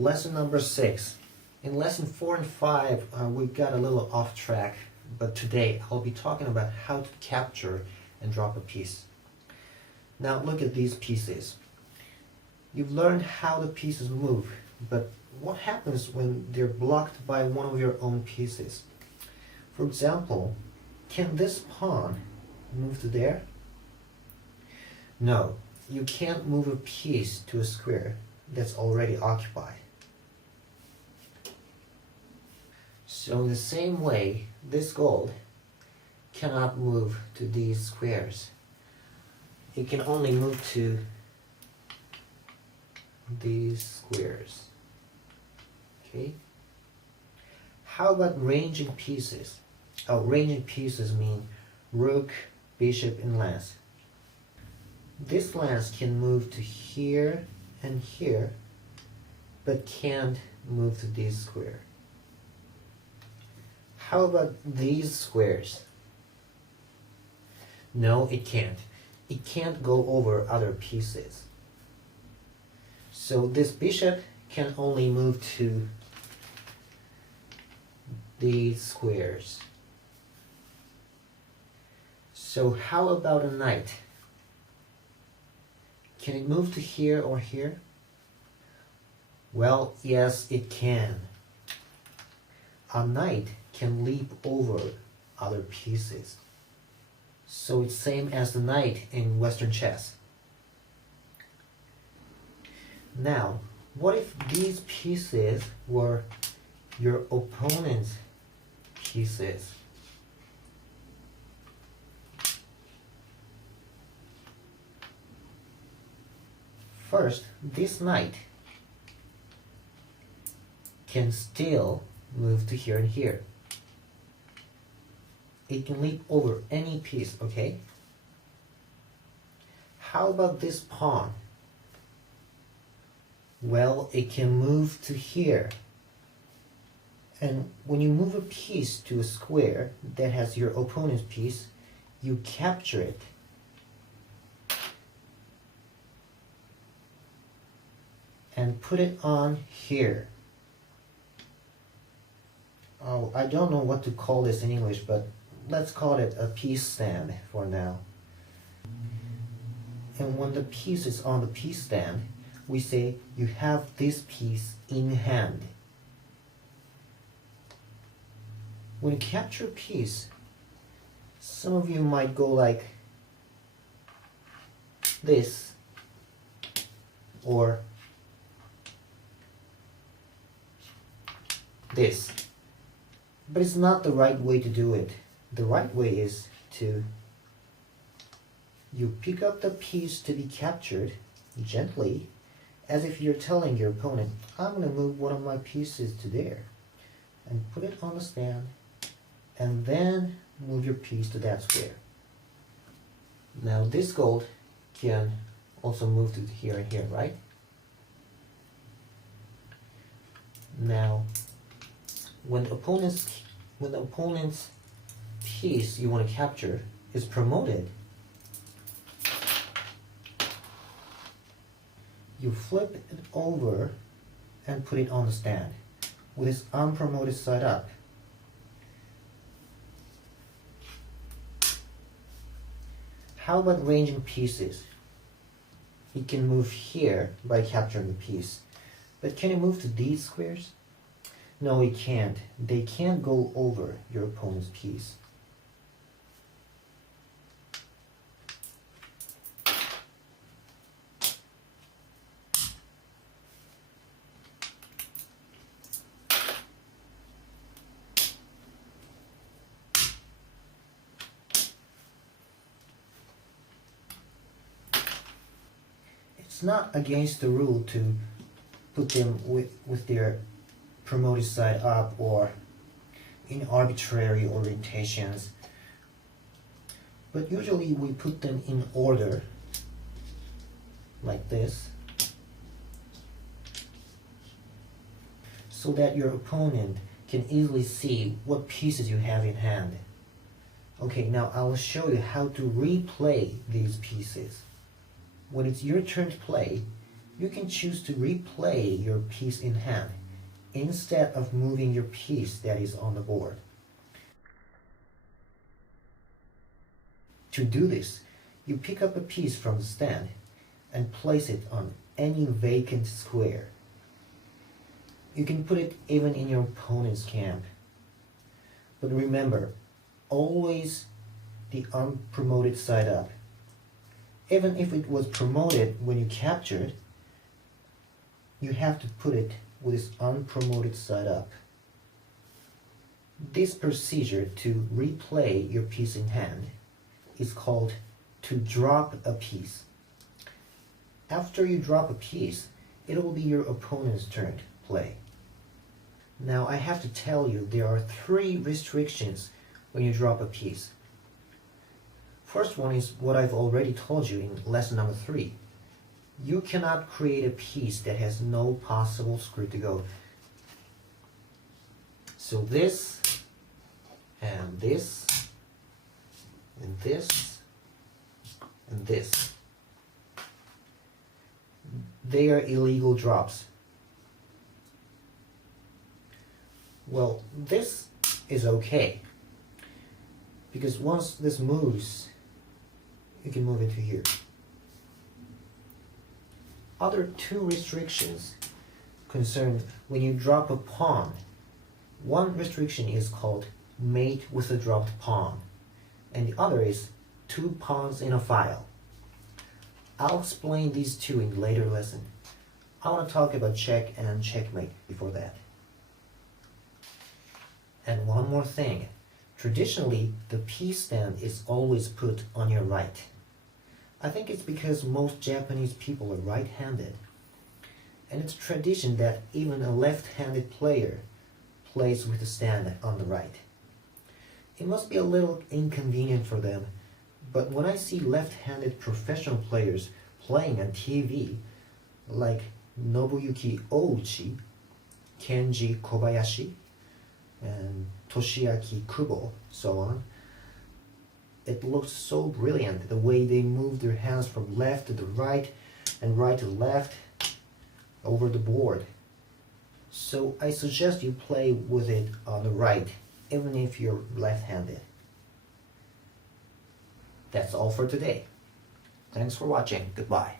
Lesson number 6. In lesson 4 and 5, we got a little off track, but today I'll be talking about how to capture and drop a piece. Now look at these pieces. You've learned how the pieces move, but what happens when they're blocked by one of your own pieces? For example, can this pawn move to there? No, you can't move a piece to a square that's already occupied. So in the same way, this gold cannot move to these squares. It can only move to these squares. Okay? How about ranging pieces? Ranging pieces mean rook, bishop, and lance. This lance can move to here and here, but can't move to this square. How about these squares? No, it can't. It can't go over other pieces. So this bishop can only move to these squares. So how about a knight? Can it move to here or here? Well, yes, it can. A knight can leap over other pieces. So it's same as the knight in Western chess. Now, what if these pieces were your opponent's pieces? First, this knight can still move to here and here. It can leap over any piece, okay? How about this pawn? Well, it can move to here. And when you move a piece to a square that has your opponent's piece, you capture it. And put it on here. Oh, I don't know what to call this in English, but let's call it a piece stand for now. And when the piece is on the piece stand, we say you have this piece in hand. When you capture a piece, some of you might go like this, or this. But it's not the right way to do it. The right way is to you pick up the piece to be captured gently, as if you're telling your opponent, I'm going to move one of my pieces to there, and put it on the stand, and then move your piece to that square. Now this gold can also move to here and here, right? Now when the opponent's piece you want to capture is promoted, you flip it over and put it on the stand with its unpromoted side up. How about ranging pieces? It can move here by capturing the piece, but can it move to these squares? No, it can't. They can't go over your opponent's piece. It's not against the rule to put them with their promoted side up or in arbitrary orientations, but usually we put them in order like this, so that your opponent can easily see what pieces you have in hand. Okay, now I will show you how to replay these pieces. When it's your turn to play, You can choose to replay your piece in hand instead of moving your piece that is on the board. To do this, you pick up a piece from the stand and place it on any vacant square. You can put it even in your opponent's camp. But remember, always the unpromoted side up. Even if it was promoted when you captured, you have to put it with its unpromoted side up. This procedure to replay your piece in hand is called to drop a piece. After you drop a piece, it will be your opponent's turn to play. Now I have to tell you there are 3 restrictions when you drop a piece. First one is what I've already told you in lesson number 3. You cannot create a piece that has no possible screw to go. So this, and this, and this, and this. They are illegal drops. Well, this is okay, because once this moves, you can move it to here. Other 2 restrictions concern when you drop a pawn. One restriction is called mate with a dropped pawn, and the other is 2 pawns in a file. I'll explain these 2 in later lesson. I want to talk about check and checkmate before that. And one more thing. Traditionally, the piece stand is always put on your right. I think it's because most Japanese people are right-handed. And it's a tradition that even a left-handed player plays with the stand on the right. It must be a little inconvenient for them, but when I see left-handed professional players playing on TV, like Nobuyuki Ouchi, Kenji Kobayashi, and Toshiaki Kubo, so on, it looks so brilliant, the way they move their hands from left to the right and right to left over the board. So I suggest you play with it on the right, even if you're left-handed. That's all for today. Thanks for watching. Goodbye.